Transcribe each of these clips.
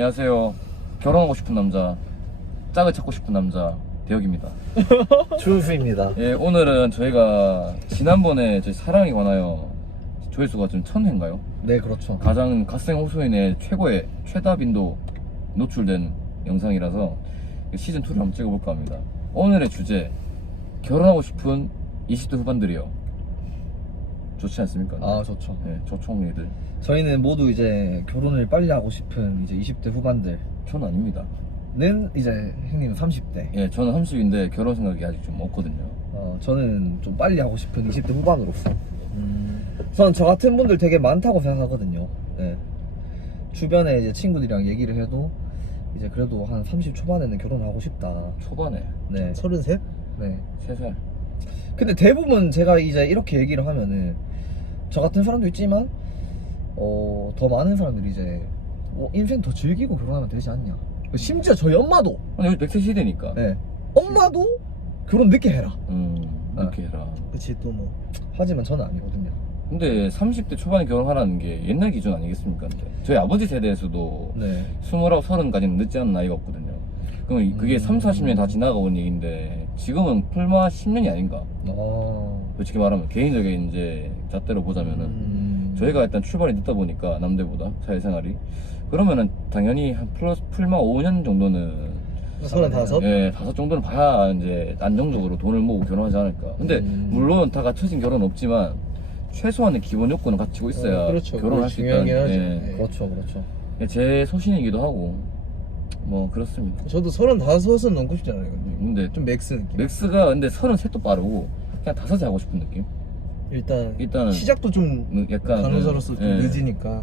안녕하세요. 결혼하고 싶은 남자, 짝을 찾고 싶은 남자 대혁입니다. 준수입니다. 예, 오늘은 저희가 지난번에 저희 사랑에 관하여 조회수가 좀 1000회인가요? 네, 그렇죠. 가장 갓생 호소인의 최고의 최다 빈도 노출된 영상이라서 시즌2를 한번 찍어볼까 합니다. 오늘의 주제, 결혼하고 싶은 20대 후반들이요. 좋지 않습니까? 아, 좋죠. 네, 조총리들. 저희는 모두 이제 결혼을 빨리 하고 싶은 이제 20대 후반들은 저는 아닙니다. 이제 형님은 30대. 예, 저는 30인데 결혼 생각이 아직 좀 없거든요. 저는 좀 빨리 하고 싶은 20대 후반으로서. 저는 저 같은 분들 되게 많다고 생각하거든요. 네. 주변에 이제 친구들이랑 얘기를 해도 이제 그래도 한 30 초반에는 결혼하고 싶다. 초반에 네. 33? 네. 3살. 근데 대부분 제가 이제 이렇게 얘기를 하면은 저 같은 사람도 있지만 더 많은 사람들이 이제 인생 더 즐기고 결혼하면 되지 않냐. 심지어 저희 엄마도 아니, 여기 100세 시대니까. 네. 엄마도 결혼 늦게 해라. 이렇게 해라. 그치 또 뭐 하지만 저는 아니거든요. 근데 30대 초반에 결혼하라는 게 옛날 기준 아니겠습니까? 근데 저희 아버지 세대에서도 네. 20하고 30까지는 늦지 않은 나이가 없거든요. 그럼 그게 3, 40년 다 지나가 온 얘기인데 지금은 풀마 10년이 아닌가? 솔직히 말하면 개인적인 이제 잣대로 보자면은 저희가 일단 출발이 늦다 보니까 남들보다 사회생활이 그러면은 당연히 한 풀마 5년 정도는 35? 예, 5 정도는 봐야 이제 안정적으로 돈을 모으고 결혼하지 않을까. 근데 물론 다 갖춰진 결혼은 없지만 최소한의 기본 요건은 갖추고 있어야 그렇죠. 결혼할 수 있다는. 중요하긴 하죠. 예. 네. 그렇죠, 그렇죠. 제 소신이기도 하고 뭐 그렇습니다. 저도 35은 넘고 싶지 않아요. 근데 좀 맥스 느낌. 맥스가 근데 33도 빠르고 그냥 5에 하고 싶은 느낌. 일단은 시작도 좀 약간 간호사로서 좀 예. 늦으니까.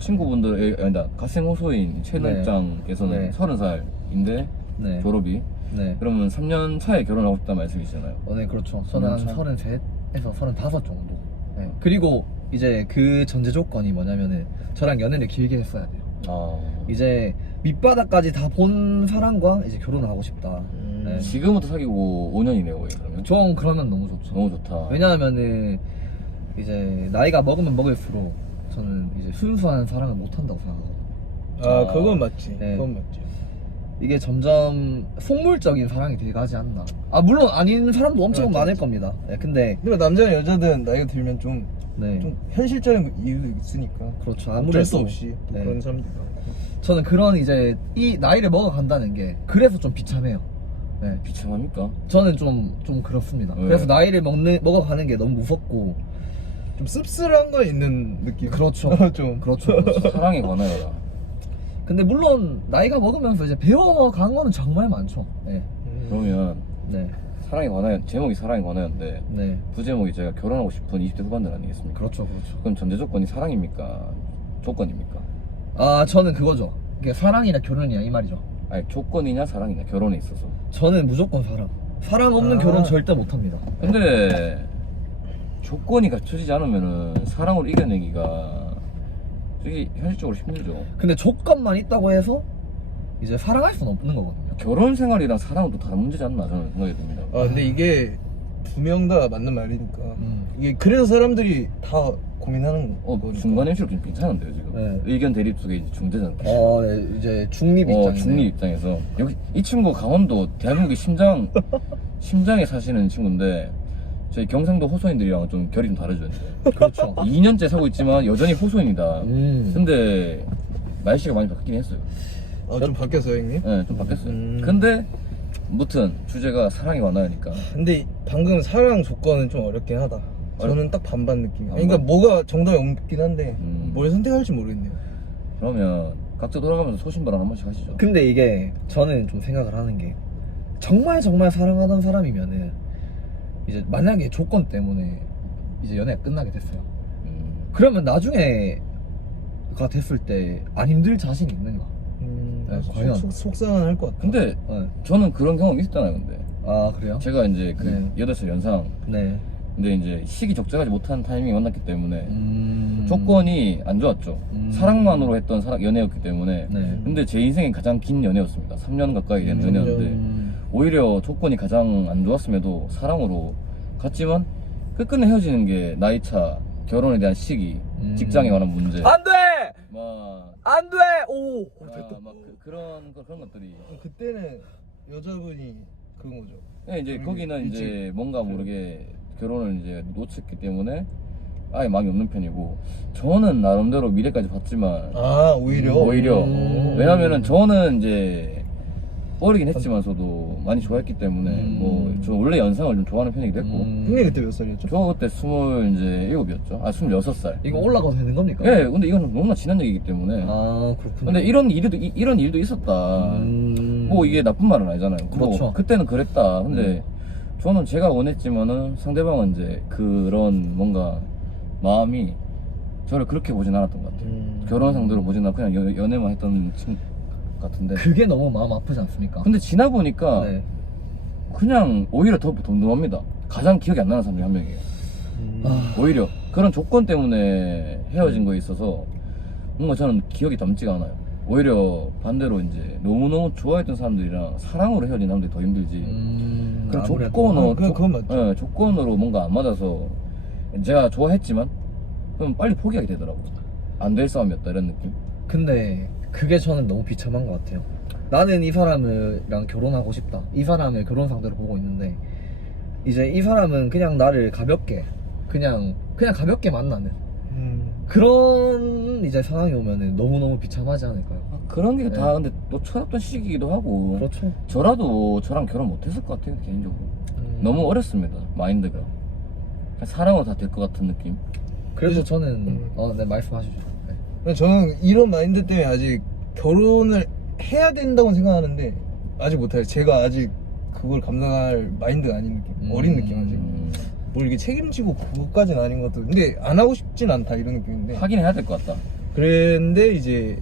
친구분들 아니다 갓생 호소인 최널장께서는 네. 30살인데 네. 졸업이 네. 그러면 3년 차에 결혼하고 싶단 말씀이시잖아요. 네, 그렇죠. 저는 한 33에서 35 정도. 네. 그리고 이제 그 전제 조건이 뭐냐면은 저랑 연애를 길게 했어야 돼요. 이제 밑바닥까지 다 본 사람과 이제 결혼을 하고 싶다. 네. 지금부터 사귀고 5년이네요, 거의 그러면. 전 그러면 너무 좋죠. 너무 좋다. 왜냐하면은 이제 나이가 먹으면 먹을수록 저는 이제 순수한 사랑을 못 한다고 생각하거든요. 그건 맞지. 네. 그건 맞지. 이게 점점 속물적인 사랑이 돼가지 않나. 물론 아닌 사람도 엄청 맞죠, 많을 맞죠. 겁니다. 네, 근데 근데 남자나 여자든 나이가 들면 좀 네. 현실적인 이유도 있으니까. 그렇죠. 어쩔 수 아무래도 없이 또 네. 그런 사람들이 많고. 저는 그런 이제 이 나이를 먹어간다는 게 그래서 좀 비참해요. 네. 비참합니까? 저는 좀 그렇습니다. 네. 그래서 나이를 먹어가는 게 너무 무섭고. 좀 씁쓸한 거 있는 느낌. 그렇죠. 좀. 그렇죠. 사랑에 관하여라. 근데 물론 나이가 먹으면서 이제 배워간 거는 정말 많죠. 네. 그러면 네. 사랑에 관하여 제목이 사랑에 관하여인데 네. 부제목이 제가 결혼하고 싶은 20대 후반들 아니겠습니까? 그렇죠. 그렇죠. 그럼 전제 조건이 사랑입니까? 조건입니까? 저는 그거죠. 이게 사랑이나 결혼이냐 이 말이죠. 아니 조건이냐 사랑이냐 결혼에 있어서. 저는 무조건 사랑. 사랑 없는 결혼 절대 못합니다. 근데 조건이 갖춰지지 않으면은 사랑으로 이겨내기가 되게 현실적으로 힘들죠. 근데 조건만 있다고 해서 이제 사랑할 수는 없는 거거든요. 결혼 생활이랑 사랑은 또 다른 문제지 않나 저는 생각이 듭니다. 근데 이게 두 명 다 맞는 말이니까. 음. 이게 그래서 사람들이 다 고민하는 거니까. 중간 MC로 좀 괜찮은데요 지금. 네. 의견 대립 속에 이제 중재자인데. 네, 이제 중립 입장이네요. 중립 입장에서 여기 이 친구 강원도 대한민국의 심장에 사시는 친구인데 저희 경상도 호소인들이랑 좀 결이 좀 다르죠. 이제. 그렇죠. 2년째 사고 있지만 여전히 호소인이다. 음. 근데 날씨가 많이 바뀌긴 했어요. 좀 바뀌었어요, 형님? 네, 좀 바뀌었어요. 음. 근데 무튼 주제가 사랑이 많아야니까. 근데 방금 사랑 조건은 좀 어렵긴 하다. 저는 딱 반반 느낌. 반반? 그러니까 뭐가 정답이 없긴 한데 뭘 선택할지 모르겠네요. 그러면 각자 돌아가면서 소신발언 한 번씩 하시죠. 근데 이게 저는 좀 생각을 하는 게 정말 사랑하던 사람이면은 이제 만약에 조건 때문에 이제 연애가 끝나게 됐어요. 그러면 나중에가 됐을 때 안 힘들 자신이 있는가? 네, 과연. 속상은 할 것 같아. 근데 네. 저는 그런 경험이 있었잖아요. 근데 그래요? 제가 이제 그 네. 8살 연상. 네. 근데 이제 시기 적절하지 못한 타이밍에 만났기 때문에 조건이 안 좋았죠. 사랑만으로 했던 연애였기 때문에. 네. 근데 제 인생의 가장 긴 연애였습니다. 3년 가까이 된 연애였는데 오히려 조건이 가장 안 좋았음에도 사랑으로 갔지만 끝끝내 헤어지는 게 나이차, 결혼에 대한 시기, 직장에 관한 문제. 안 돼! 막 안돼. 오. 그런 것들이. 그때는 여자분이 그런 거죠. 네, 이제 거기는 일찍 이제 뭔가 모르게 결혼을 이제 놓쳤기 때문에 아예 마음이 없는 편이고, 저는 나름대로 미래까지 봤지만 아 오히려. 왜냐면은 저는 이제 어리긴 했지만서도 많이 좋아했기 때문에 뭐 저 원래 연상을 좀 좋아하는 편이기도 했고. 형님 그때 몇 살이었죠? 저 그때 27이었죠. 아 26살. 이거 올라가도 되는 겁니까? 예, 근데 이건 너무나 지난 얘기이기 때문에. 아 그렇군요. 근데 이런 일도 있었다. 뭐 이게 나쁜 말은 아니잖아요. 그렇죠. 뭐 그때는 그랬다. 근데 저는 제가 원했지만은 상대방은 이제 그런 뭔가 마음이 저를 그렇게 보진 않았던 것 같아요. 결혼 상대로 보진 않고 그냥 연애만 했던 친구 같은데. 그게 너무 마음 아프지 않습니까? 근데 지나 보니까 네. 그냥 오히려 더 덤덤합니다. 가장 기억이 안 나는 사람 중 한 명이에요. 오히려 그런 조건 때문에 헤어진 거에 있어서 뭔가 저는 기억이 남지가 않아요. 오히려 반대로 이제 너무너무 좋아했던 사람들이랑 사랑으로 헤어진 사람들이 더 힘들지. 그럼 조건으로 그건 맞죠. 예, 조건으로 뭔가 안 맞아서 제가 좋아했지만 그럼 빨리 포기하게 되더라고. 안 될 싸움이었다 이런 느낌. 근데 그게 저는 너무 비참한 것 같아요. 나는 이 사람이랑 결혼하고 싶다. 이 사람을 결혼 상대로 보고 있는데 이제 이 사람은 그냥 나를 가볍게 그냥 가볍게 만나는 그런 이제 상황이 오면은 너무너무 비참하지 않을까요? 그런 게 다 네. 근데 또 철없던 시기이기도 하고. 그렇죠. 저라도 저랑 결혼 못했을 것 같아요 개인적으로. 너무 어렸습니다 마인드가. 그냥 사랑으로 다 될 것 같은 느낌. 그래서 저는 네 말씀하시죠. 네. 근데 저는 이런 마인드 때문에 아직 결혼을 해야 된다고 생각하는데 아직 못해요. 제가 아직 그걸 감당할 마인드가 아닌 느낌. 어린 느낌 아직. 뭘 이게 책임지고 그것까지는 아닌 것 같아요. 근데 안 하고 싶진 않다 이런 느낌인데. 하긴 해야 될 것 같다. 그런데 이제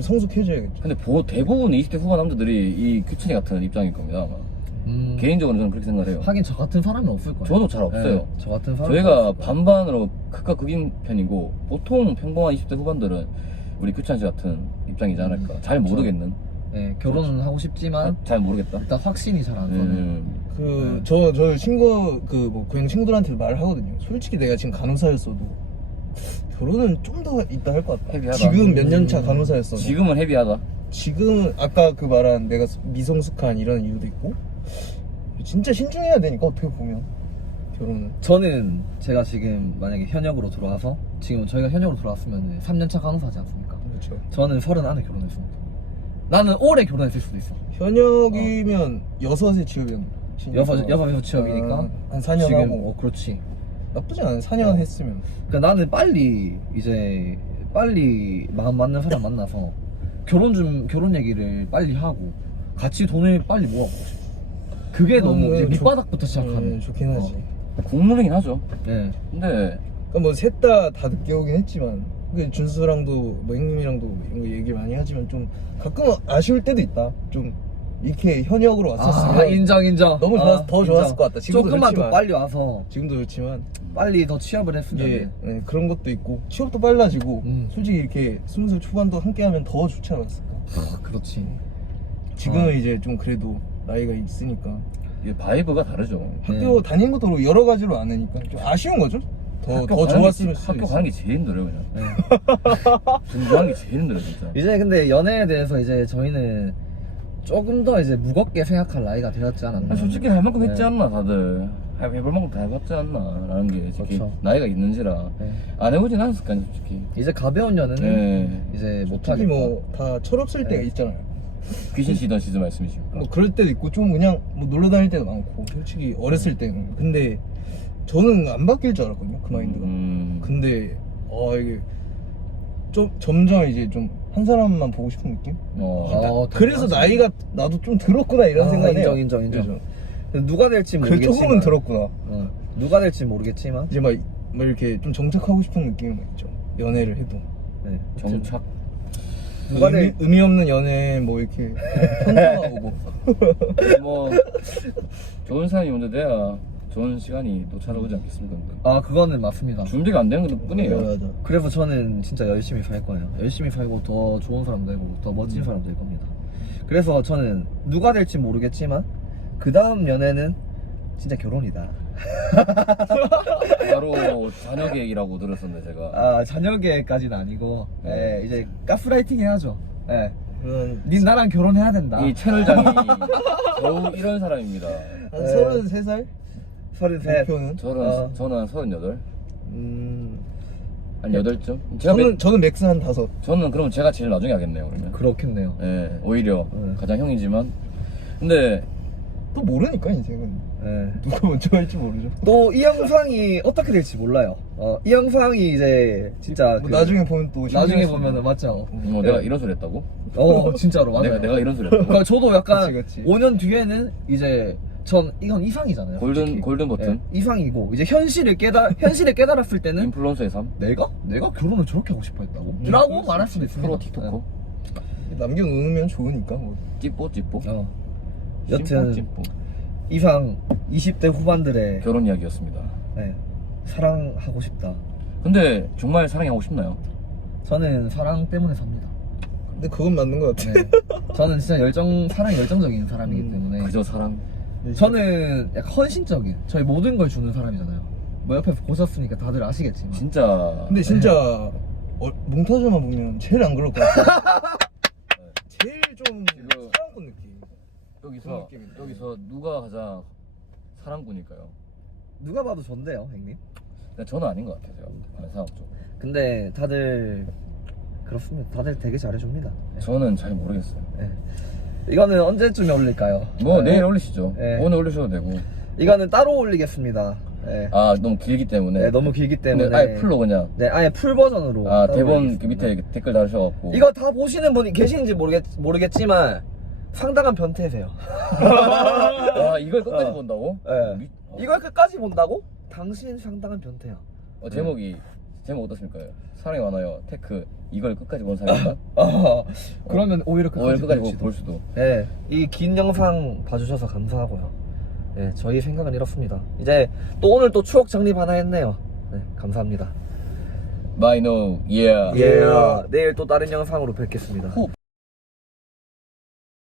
성숙해져야겠죠. 근데 대부분 20대 후반 남자들이 이 규천이 같은 입장일 겁니다 아마. 개인적으로 저는 그렇게 생각을 해요. 하긴 저 같은 사람은 없을 거예요. 저도 잘 없어요. 네, 저 같은 사람 저희가 반반으로 극과 극인 편이고 보통 평범한 20대 후반들은 우리 규찬 씨 같은 입장이지 않을까. 잘 모르겠는. 네, 결혼은 하고 싶지만 잘 모르겠다. 일단 확신이 잘 안 서는. 저 친구 뭐 고향 친구들한테 말하거든요. 솔직히 내가 지금 간호사였어도 결혼은 좀 더 있다 할 것 같다. 헤비하다. 지금 몇 년 차 간호사였어. 지금은 헤비하다. 지금은 아까 그 말한 내가 미성숙한 이런 이유도 있고 진짜 신중해야 되니까 어떻게 보면 결혼은. 저는 제가 지금 만약에 현역으로 들어와서 지금 저희가 현역으로 들어왔으면 3년차 간호사지 않습니까? 그렇죠. 저는 30 안에 결혼했습니다. 나는 올해 결혼했을 수도 있어. 현역이면 6에 취업이었나? 여섯 취업이니까 한 4년 지금 하고. 그렇지. 나쁘지 않아. 4년 했으면. 그러니까 나는 빨리 마음 맞는 사람 만나서 결혼 얘기를 빨리 하고 같이 돈을 빨리 모아보고 싶어. 그게 너무 이제 밑바닥부터 시작하는. 좋긴 하지. 국룰이긴 하죠. 네. 근데 그러니까 뭐 셋 다 늦게 오긴 했지만 그 준수랑도 뭐 형님이랑도 이런 거 얘기 많이 하지만 좀 가끔 아쉬울 때도 있다. 좀 이렇게 현역으로 왔었으면 인정. 너무 더 좋았을 것 같다. 지금도 조금만 그렇지만. 더 빨리 와서 지금도 그렇지만 빨리 더 취업을 했으면. 이게 그런 것도 있고 취업도 빨라지고 솔직히 솔직히 이렇게 20살 초반도 함께하면 더 좋지 않았을까. 그렇지. 지금은 이제 좀 그래도 나이가 있으니까 이게 바이브가 다르죠. 학교 다니는 것도 여러 가지로 안 하니까 좀 아쉬운 거죠. 더 좋았으면. 학교 가는 게 제일 힘들어요 그냥. 네. 공부하는 게 제일 힘들어요 진짜. 이제 근데 연애에 대해서 이제 저희는 조금 더 이제 무겁게 생각할 나이가 되었지 않았나. 솔직히 할 만큼 했지 네. 않나 다들. 해볼 만큼 다 해봤지 않나 라는 게 솔직히 그렇죠. 나이가 있는지라. 네. 안 해보진 않았을 거 아니에요 솔직히. 이제 가벼운 연애는 네. 이제 솔직히 못하겠다. 뭐 다 철없을 때가 있잖아요. 귀신 씨던 시즌 말씀이십니까? 뭐 그럴 때도 있고 좀 그냥 뭐 놀러 다닐 때도 많고 솔직히 어렸을 때는. 근데 저는 안 바뀔 줄 알았거든요 그 마인드가. 근데 이게 좀 점점 이제 좀 한 사람만 보고 싶은 느낌? 그래서 당연하지. 나이가 나도 좀 들었구나 이런 생각을 인정. 그죠? 누가 될지 그 모르겠지만 조금은 들었구나. 누가 될지 모르겠지만 이제 막 이렇게 좀 정착하고 싶은 느낌이 있죠. 연애를 해도. 네. 정착. 누가 의미 없는 연애 뭐 이렇게 현타가 오고. 뭐 좋은 사람이 먼저 돼야 좋은 시간이 또 찾아오지 않겠습니까? 그거는 맞습니다. 준비가 안 되는 것 뿐이에요. 맞아. 그래서 저는 진짜 열심히 살 거예요. 열심히 살고 더 좋은 사람 되고 더 멋진 사람 될 겁니다. 그래서 저는 누가 될지 모르겠지만 그 다음 연애는 진짜 결혼이다. 바로 자녀 계획이라고 들었었는데 제가. 아 자녀 계획까지는 아니고 예, 이제 가스라이팅 해야죠. 예. 닌 나랑 결혼해야 된다. 이 채널장이 겨우 이런 사람입니다. 한 33살? 33. 목표는? 저는 38. 한 예. 8쯤? 저는 맥스 한 5. 저는 그럼 제가 제일 나중에 하겠네요 그러면. 그렇겠네요. 예, 오히려 네. 가장 형이지만. 근데 또 모르니까 인생은 예. 누가 먼저 할지 모르죠. 또 이 영상이 어떻게 될지 몰라요. 이 영상이 이제 진짜 뭐 나중에 보면 또 나중에 신기할 수도 보면은 있고. 맞죠. 뭐 내가 이런 소리 했다고? 진짜로 맞아요. 내가 이런 소리 했다고? 그러니까 저도 약간 그치. 5년 뒤에는 이제 이건 이상이잖아요. 솔직히. 골든 버튼? 예, 이상이고 이제 현실을 깨달았을 때는 인플루언서의 삶? 내가 결혼을 저렇게 하고 싶어 했다고? 라고 그럴 말할 수 수도 있습니다. 프로 틱토커? 남겨놓으면 좋으니까 뭐. 찌뽀? 여튼 찌뽀. 이상 20대 후반들의 결혼 이야기였습니다. 네, 사랑하고 싶다. 근데 정말 사랑하고 싶나요? 저는 사랑 때문에 삽니다. 근데 그건 맞는 것 같아. 네. 저는 진짜 사랑이 열정적인 사람이기 때문에 그저 사랑. 저는 약간 헌신적인 저희 모든 걸 주는 사람이잖아요. 뭐 옆에서 보셨으니까 다들 아시겠지만 진짜. 근데 진짜 몽타주만 보면 제일 안 그럴 것 같아. 제일 좀 지금 사랑꾼 느낌. 여기서 그런 느낌인데. 여기서 누가 가장 사랑꾼일까요? 누가 봐도 전데요, 형님. 근데 저는 아닌 것 같아요. 제가 아는 사람 쪽. 근데 다들 그렇습니다. 다들 되게 잘해줍니다. 저는 잘 모르겠어요. 네. 이거는 언제쯤에 올릴까요? 뭐 네. 내일 올리시죠. 네. 오늘 올리셔도 되고. 이거는 따로 올리겠습니다. 네. 아 너무 길기 때문에. 네, 너무 길기 때문에 근데 아예 풀로 그냥. 네, 아예 풀 버전으로 아 따로 대본 올리겠습니다. 그 밑에 댓글 달으셔갖고. 이거 다 보시는 분이 계시는지 모르겠지만 상당한 변태세요. 와 이걸 끝까지 본다고? 네. 이걸 끝까지 본다고? 당신 상당한 변태야. 제목 어떻습니까? 사랑이 많아요. 테크 이걸 끝까지 본 사람인가? 그러면 오히려 끝까지 볼 수도. 네, 이 긴 영상 봐주셔서 감사하고요. 네, 저희 생각은 이렇습니다. 이제 또 오늘 또 추억 정립 하나 했네요. 네, 감사합니다. By no, yeah. 내일 또 다른 영상으로 뵙겠습니다.